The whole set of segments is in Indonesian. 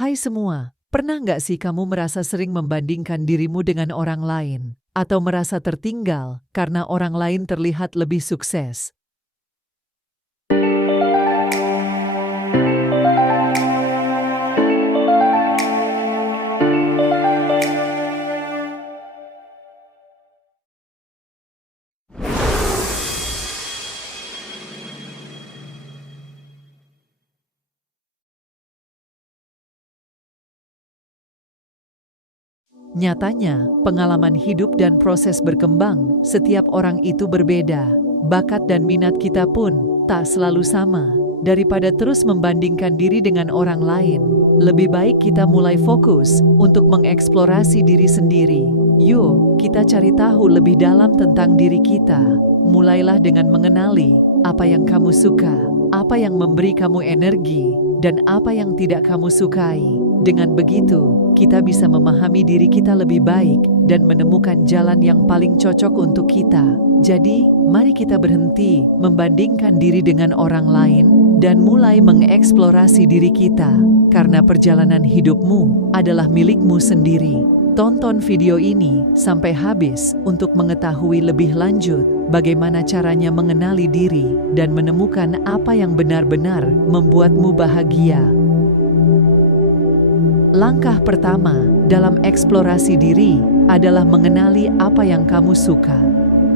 Hai semua, pernah nggak sih kamu merasa sering membandingkan dirimu dengan orang lain? Atau merasa tertinggal karena orang lain terlihat lebih sukses? Nyatanya, pengalaman hidup dan proses berkembang, setiap orang itu berbeda. Bakat dan minat kita pun tak selalu sama. Daripada terus membandingkan diri dengan orang lain, lebih baik kita mulai fokus untuk mengeksplorasi diri sendiri. Yuk, kita cari tahu lebih dalam tentang diri kita. Mulailah dengan mengenali apa yang kamu suka, apa yang memberi kamu energi, dan apa yang tidak kamu sukai. Dengan begitu, kita bisa memahami diri kita lebih baik dan menemukan jalan yang paling cocok untuk kita. Jadi, mari kita berhenti membandingkan diri dengan orang lain dan mulai mengeksplorasi diri kita, karena perjalanan hidupmu adalah milikmu sendiri. Tonton video ini sampai habis untuk mengetahui lebih lanjut bagaimana caranya mengenali diri dan menemukan apa yang benar-benar membuatmu bahagia. Langkah pertama dalam eksplorasi diri adalah mengenali apa yang kamu suka.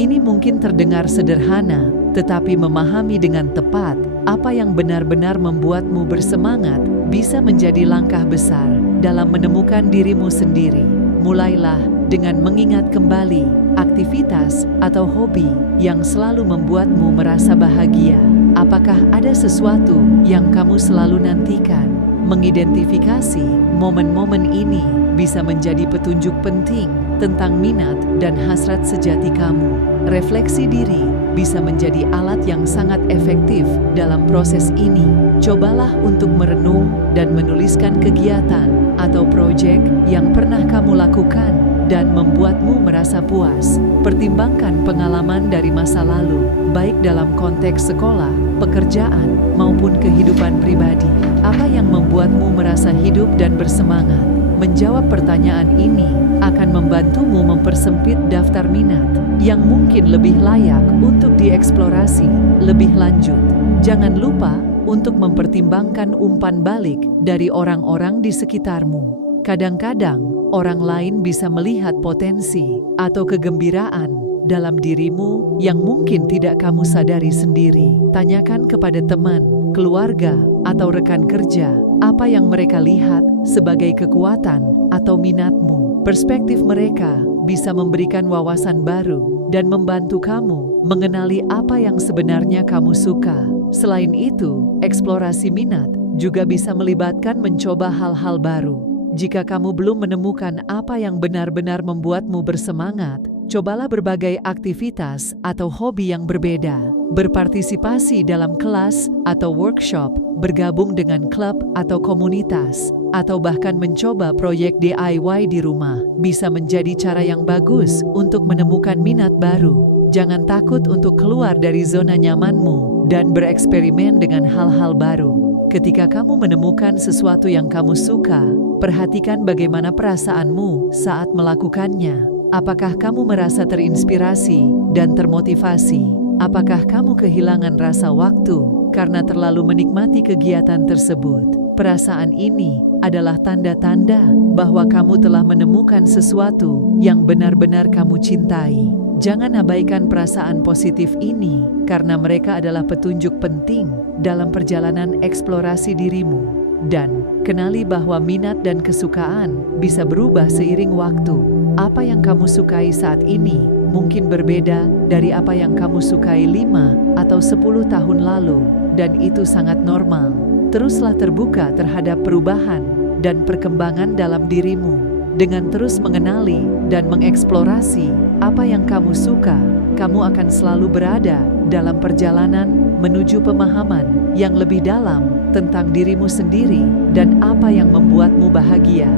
Ini mungkin terdengar sederhana, tetapi memahami dengan tepat apa yang benar-benar membuatmu bersemangat bisa menjadi langkah besar dalam menemukan dirimu sendiri. Mulailah dengan mengingat kembali aktivitas atau hobi yang selalu membuatmu merasa bahagia. Apakah ada sesuatu yang kamu selalu nantikan? Mengidentifikasi momen-momen ini bisa menjadi petunjuk penting tentang minat dan hasrat sejati kamu. Refleksi diri bisa menjadi alat yang sangat efektif dalam proses ini. Cobalah untuk merenung dan menuliskan kegiatan atau proyek yang pernah kamu lakukan dan membuatmu merasa puas. Pertimbangkan pengalaman dari masa lalu, baik dalam konteks sekolah, pekerjaan, maupun kehidupan pribadi. Apa yang membuatmu merasa hidup dan bersemangat? Menjawab pertanyaan ini akan membantumu mempersempit daftar minat yang mungkin lebih layak untuk dieksplorasi lebih lanjut. Jangan lupa untuk mempertimbangkan umpan balik dari orang-orang di sekitarmu. Kadang-kadang, orang lain bisa melihat potensi atau kegembiraan dalam dirimu yang mungkin tidak kamu sadari sendiri. Tanyakan kepada teman, keluarga, atau rekan kerja apa yang mereka lihat sebagai kekuatan atau minatmu. Perspektif mereka bisa memberikan wawasan baru dan membantu kamu mengenali apa yang sebenarnya kamu suka. Selain itu, eksplorasi minat juga bisa melibatkan mencoba hal-hal baru. Jika kamu belum menemukan apa yang benar-benar membuatmu bersemangat, cobalah berbagai aktivitas atau hobi yang berbeda. Berpartisipasi dalam kelas atau workshop, bergabung dengan klub atau komunitas, atau bahkan mencoba proyek DIY di rumah bisa menjadi cara yang bagus untuk menemukan minat baru. Jangan takut untuk keluar dari zona nyamanmu dan bereksperimen dengan hal-hal baru. Ketika kamu menemukan sesuatu yang kamu suka, perhatikan bagaimana perasaanmu saat melakukannya. Apakah kamu merasa terinspirasi dan termotivasi? Apakah kamu kehilangan rasa waktu karena terlalu menikmati kegiatan tersebut? Perasaan ini adalah tanda-tanda bahwa kamu telah menemukan sesuatu yang benar-benar kamu cintai. Jangan abaikan perasaan positif ini, karena mereka adalah petunjuk penting dalam perjalanan eksplorasi dirimu. Dan kenali bahwa minat dan kesukaan bisa berubah seiring waktu. Apa yang kamu sukai saat ini mungkin berbeda dari apa yang kamu sukai 5 atau 10 tahun lalu, dan itu sangat normal. Teruslah terbuka terhadap perubahan dan perkembangan dalam dirimu. Dengan terus mengenali dan mengeksplorasi apa yang kamu suka, kamu akan selalu berada dalam perjalanan menuju pemahaman yang lebih dalam tentang dirimu sendiri dan apa yang membuatmu bahagia.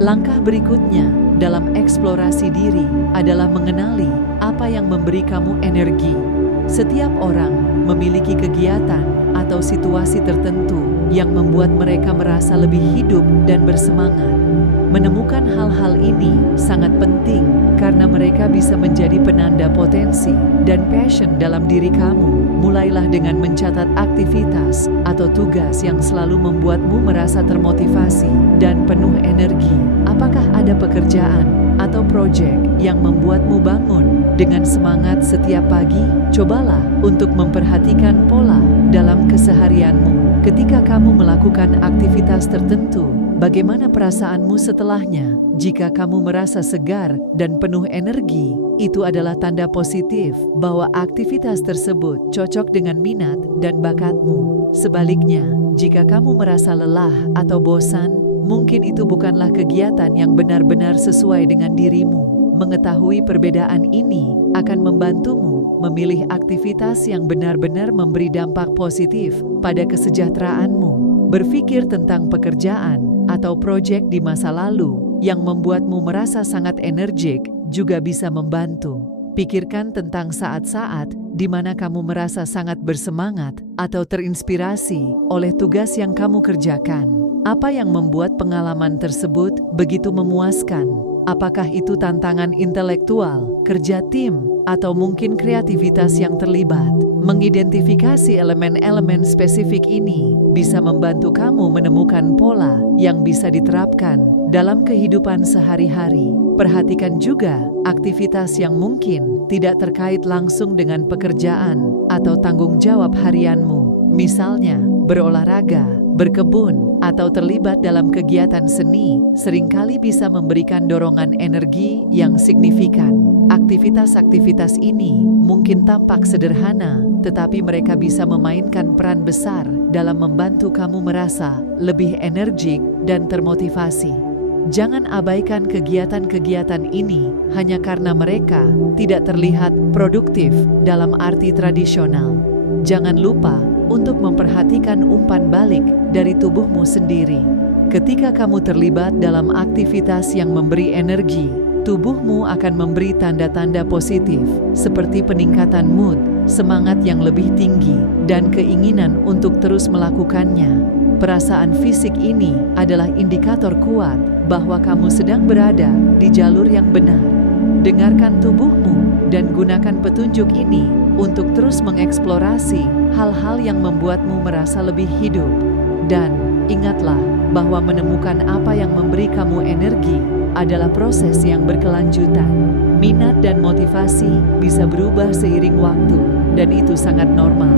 Langkah berikutnya dalam eksplorasi diri adalah mengenali apa yang memberi kamu energi. Setiap orang memiliki kegiatan atau situasi tertentu yang membuat mereka merasa lebih hidup dan bersemangat. Menemukan hal-hal ini sangat penting karena mereka bisa menjadi penanda potensi dan passion dalam diri kamu. Mulailah dengan mencatat aktivitas atau tugas yang selalu membuatmu merasa termotivasi dan penuh energi. Apakah ada pekerjaan atau proyek yang membuatmu bangun dengan semangat setiap pagi? Cobalah untuk memperhatikan pola dalam keseharianmu. Ketika kamu melakukan aktivitas tertentu, bagaimana perasaanmu setelahnya? Jika kamu merasa segar dan penuh energi, itu adalah tanda positif bahwa aktivitas tersebut cocok dengan minat dan bakatmu. Sebaliknya, jika kamu merasa lelah atau bosan, mungkin itu bukanlah kegiatan yang benar-benar sesuai dengan dirimu. Mengetahui perbedaan ini akan membantumu memilih aktivitas yang benar-benar memberi dampak positif pada kesejahteraanmu. Berpikir tentang pekerjaan atau proyek di masa lalu yang membuatmu merasa sangat energik juga bisa membantu. Pikirkan tentang saat-saat di mana kamu merasa sangat bersemangat atau terinspirasi oleh tugas yang kamu kerjakan. Apa yang membuat pengalaman tersebut begitu memuaskan? Apakah itu tantangan intelektual, kerja tim, atau mungkin kreativitas yang terlibat? Mengidentifikasi elemen-elemen spesifik ini bisa membantu kamu menemukan pola yang bisa diterapkan dalam kehidupan sehari-hari. Perhatikan juga aktivitas yang mungkin tidak terkait langsung dengan pekerjaan atau tanggung jawab harianmu. Misalnya, berolahraga, berkebun, atau terlibat dalam kegiatan seni seringkali bisa memberikan dorongan energi yang signifikan. Aktivitas-aktivitas ini mungkin tampak sederhana, tetapi mereka bisa memainkan peran besar dalam membantu kamu merasa lebih energik dan termotivasi. Jangan abaikan kegiatan-kegiatan ini hanya karena mereka tidak terlihat produktif dalam arti tradisional. Jangan lupa untuk memperhatikan umpan balik dari tubuhmu sendiri. Ketika kamu terlibat dalam aktivitas yang memberi energi, tubuhmu akan memberi tanda-tanda positif seperti peningkatan mood, semangat yang lebih tinggi, dan keinginan untuk terus melakukannya. Perasaan fisik ini adalah indikator kuat bahwa kamu sedang berada di jalur yang benar. Dengarkan tubuhmu dan gunakan petunjuk ini untuk terus mengeksplorasi hal-hal yang membuatmu merasa lebih hidup. Dan ingatlah bahwa menemukan apa yang memberi kamu energi adalah proses yang berkelanjutan. Minat dan motivasi bisa berubah seiring waktu, dan itu sangat normal.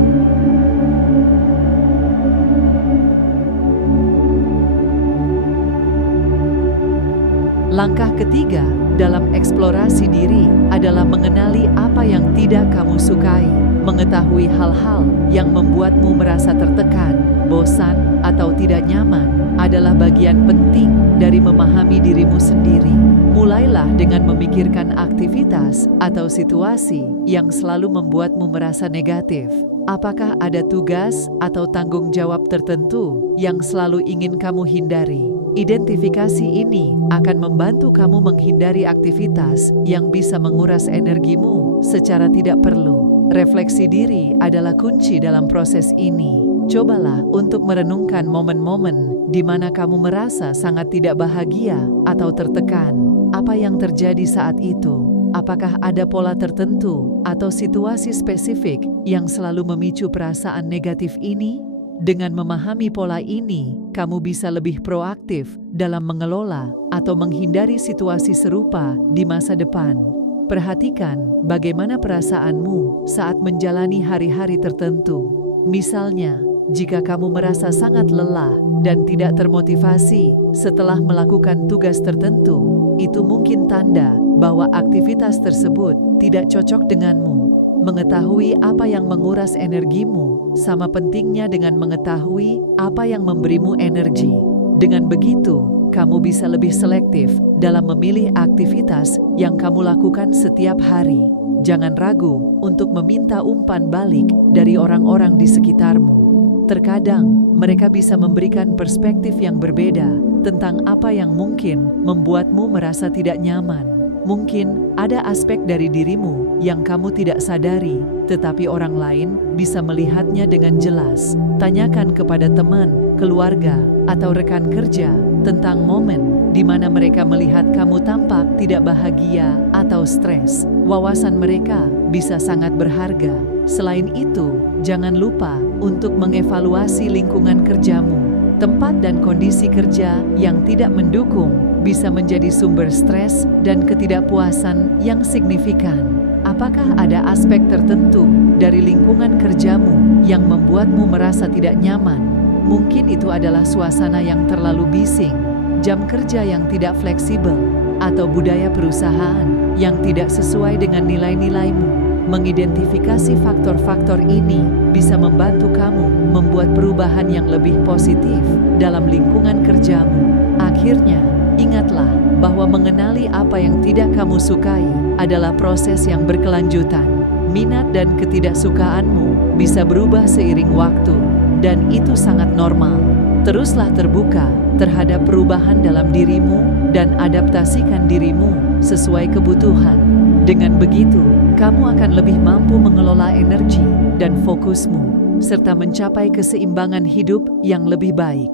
Langkah ketiga dalam eksplorasi diri adalah mengenali apa yang tidak kamu sukai. Mengetahui hal-hal yang membuatmu merasa tertekan, bosan, atau tidak nyaman adalah bagian penting dari memahami dirimu sendiri. Mulailah dengan memikirkan aktivitas atau situasi yang selalu membuatmu merasa negatif. Apakah ada tugas atau tanggung jawab tertentu yang selalu ingin kamu hindari? Identifikasi ini akan membantu kamu menghindari aktivitas yang bisa menguras energimu secara tidak perlu. Refleksi diri adalah kunci dalam proses ini. Cobalah untuk merenungkan momen-momen di mana kamu merasa sangat tidak bahagia atau tertekan. Apa yang terjadi saat itu? Apakah ada pola tertentu atau situasi spesifik yang selalu memicu perasaan negatif ini? Dengan memahami pola ini, kamu bisa lebih proaktif dalam mengelola atau menghindari situasi serupa di masa depan. Perhatikan bagaimana perasaanmu saat menjalani hari-hari tertentu. Misalnya, jika kamu merasa sangat lelah dan tidak termotivasi setelah melakukan tugas tertentu, itu mungkin tanda bahwa aktivitas tersebut tidak cocok denganmu. Mengetahui apa yang menguras energimu sama pentingnya dengan mengetahui apa yang memberimu energi. Dengan begitu, kamu bisa lebih selektif dalam memilih aktivitas yang kamu lakukan setiap hari. Jangan ragu untuk meminta umpan balik dari orang-orang di sekitarmu. Terkadang, mereka bisa memberikan perspektif yang berbeda tentang apa yang mungkin membuatmu merasa tidak nyaman. Mungkin ada aspek dari dirimu yang kamu tidak sadari, tetapi orang lain bisa melihatnya dengan jelas. Tanyakan kepada teman keluarga, atau rekan kerja tentang momen di mana mereka melihat kamu tampak tidak bahagia atau stres. Wawasan mereka bisa sangat berharga. Selain itu, jangan lupa untuk mengevaluasi lingkungan kerjamu. Tempat dan kondisi kerja yang tidak mendukung bisa menjadi sumber stres dan ketidakpuasan yang signifikan. Apakah ada aspek tertentu dari lingkungan kerjamu yang membuatmu merasa tidak nyaman? Mungkin itu adalah suasana yang terlalu bising, jam kerja yang tidak fleksibel, atau budaya perusahaan yang tidak sesuai dengan nilai-nilaimu. Mengidentifikasi faktor-faktor ini bisa membantu kamu membuat perubahan yang lebih positif dalam lingkungan kerjamu. Akhirnya, ingatlah bahwa mengenali apa yang tidak kamu sukai adalah proses yang berkelanjutan. Minat dan ketidaksukaanmu bisa berubah seiring waktu, dan itu sangat normal. Teruslah terbuka terhadap perubahan dalam dirimu dan adaptasikan dirimu sesuai kebutuhan. Dengan begitu, kamu akan lebih mampu mengelola energi dan fokusmu, serta mencapai keseimbangan hidup yang lebih baik.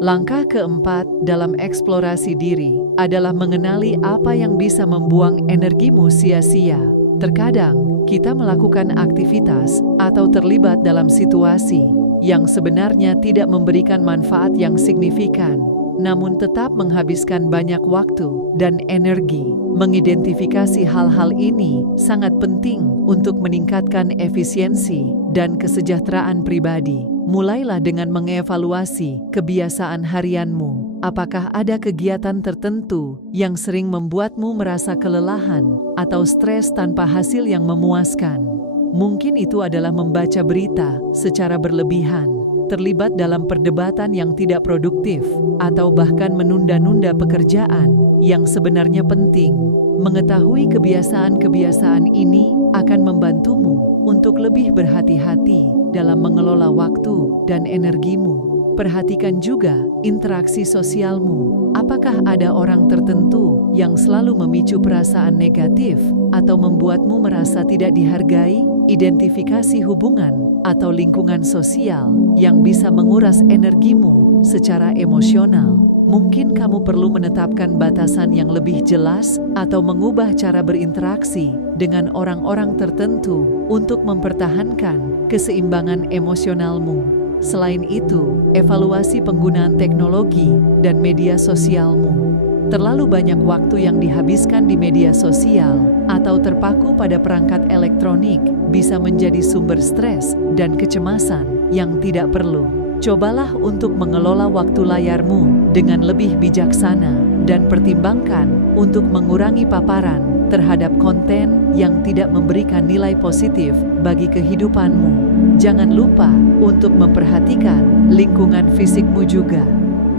Langkah keempat dalam eksplorasi diri adalah mengenali apa yang bisa membuang energimu sia-sia. Terkadang, kita melakukan aktivitas atau terlibat dalam situasi yang sebenarnya tidak memberikan manfaat yang signifikan, namun tetap menghabiskan banyak waktu dan energi. Mengidentifikasi hal-hal ini sangat penting untuk meningkatkan efisiensi dan kesejahteraan pribadi. Mulailah dengan mengevaluasi kebiasaan harianmu. Apakah ada kegiatan tertentu yang sering membuatmu merasa kelelahan atau stres tanpa hasil yang memuaskan? Mungkin itu adalah membaca berita secara berlebihan, terlibat dalam perdebatan yang tidak produktif, atau bahkan menunda-nunda pekerjaan yang sebenarnya penting. Mengetahui kebiasaan-kebiasaan ini akan membantumu untuk lebih berhati-hati dalam mengelola waktu dan energimu. Perhatikan juga interaksi sosialmu. Apakah ada orang tertentu yang selalu memicu perasaan negatif atau membuatmu merasa tidak dihargai? Identifikasi hubungan atau lingkungan sosial yang bisa menguras energimu secara emosional. Mungkin kamu perlu menetapkan batasan yang lebih jelas atau mengubah cara berinteraksi dengan orang-orang tertentu untuk mempertahankan keseimbangan emosionalmu. Selain itu, evaluasi penggunaan teknologi dan media sosialmu. Terlalu banyak waktu yang dihabiskan di media sosial atau terpaku pada perangkat elektronik bisa menjadi sumber stres dan kecemasan yang tidak perlu. Cobalah untuk mengelola waktu layarmu dengan lebih bijaksana dan pertimbangkan untuk mengurangi paparan terhadap konten yang tidak memberikan nilai positif bagi kehidupanmu. Jangan lupa untuk memperhatikan lingkungan fisikmu juga.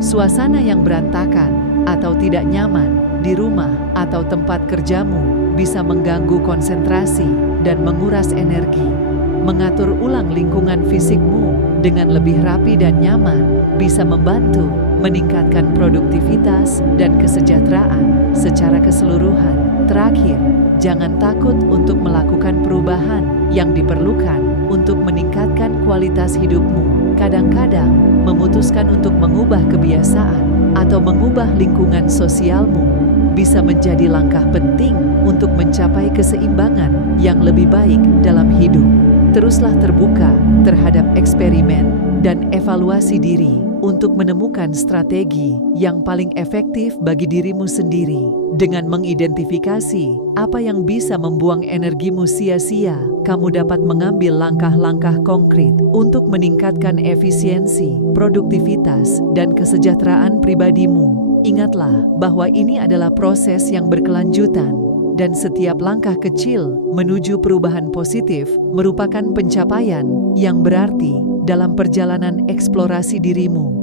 Suasana yang berantakan atau tidak nyaman di rumah atau tempat kerjamu bisa mengganggu konsentrasi dan menguras energi. Mengatur ulang lingkungan fisikmu dengan lebih rapi dan nyaman bisa membantu meningkatkan produktivitas dan kesejahteraan secara keseluruhan. Terakhir, jangan takut untuk melakukan perubahan yang diperlukan untuk meningkatkan kualitas hidupmu. Kadang-kadang, memutuskan untuk mengubah kebiasaan atau mengubah lingkungan sosialmu bisa menjadi langkah penting untuk mencapai keseimbangan yang lebih baik dalam hidup. Teruslah terbuka terhadap eksperimen dan evaluasi diri untuk menemukan strategi yang paling efektif bagi dirimu sendiri. Dengan mengidentifikasi apa yang bisa membuang energimu sia-sia, kamu dapat mengambil langkah-langkah konkret untuk meningkatkan efisiensi, produktivitas, dan kesejahteraan pribadimu. Ingatlah bahwa ini adalah proses yang berkelanjutan, dan setiap langkah kecil menuju perubahan positif merupakan pencapaian yang berarti dalam perjalanan eksplorasi dirimu.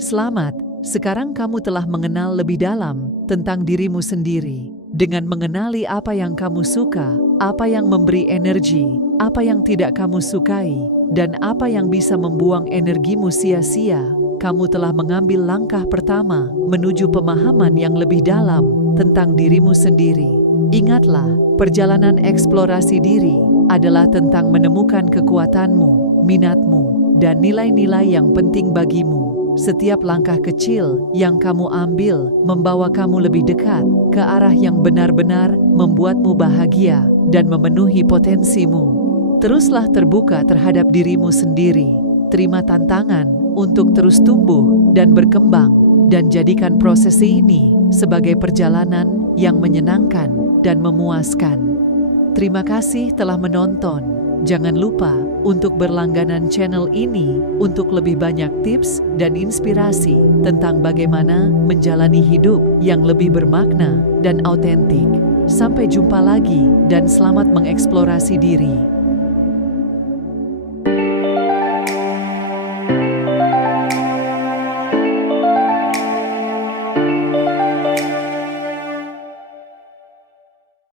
Selamat, sekarang kamu telah mengenal lebih dalam tentang dirimu sendiri. Dengan mengenali apa yang kamu suka, apa yang memberi energi, apa yang tidak kamu sukai, dan apa yang bisa membuang energimu sia-sia, kamu telah mengambil langkah pertama menuju pemahaman yang lebih dalam tentang dirimu sendiri. Ingatlah, perjalanan eksplorasi diri adalah tentang menemukan kekuatanmu, minatmu, dan nilai-nilai yang penting bagimu. Setiap langkah kecil yang kamu ambil membawa kamu lebih dekat ke arah yang benar-benar membuatmu bahagia dan memenuhi potensimu. Teruslah terbuka terhadap dirimu sendiri. Terima tantangan untuk terus tumbuh dan berkembang, dan jadikan proses ini sebagai perjalanan yang menyenangkan dan memuaskan. Terima kasih telah menonton. Jangan lupa untuk berlangganan channel ini untuk lebih banyak tips dan inspirasi tentang bagaimana menjalani hidup yang lebih bermakna dan autentik. Sampai jumpa lagi dan selamat mengeksplorasi diri.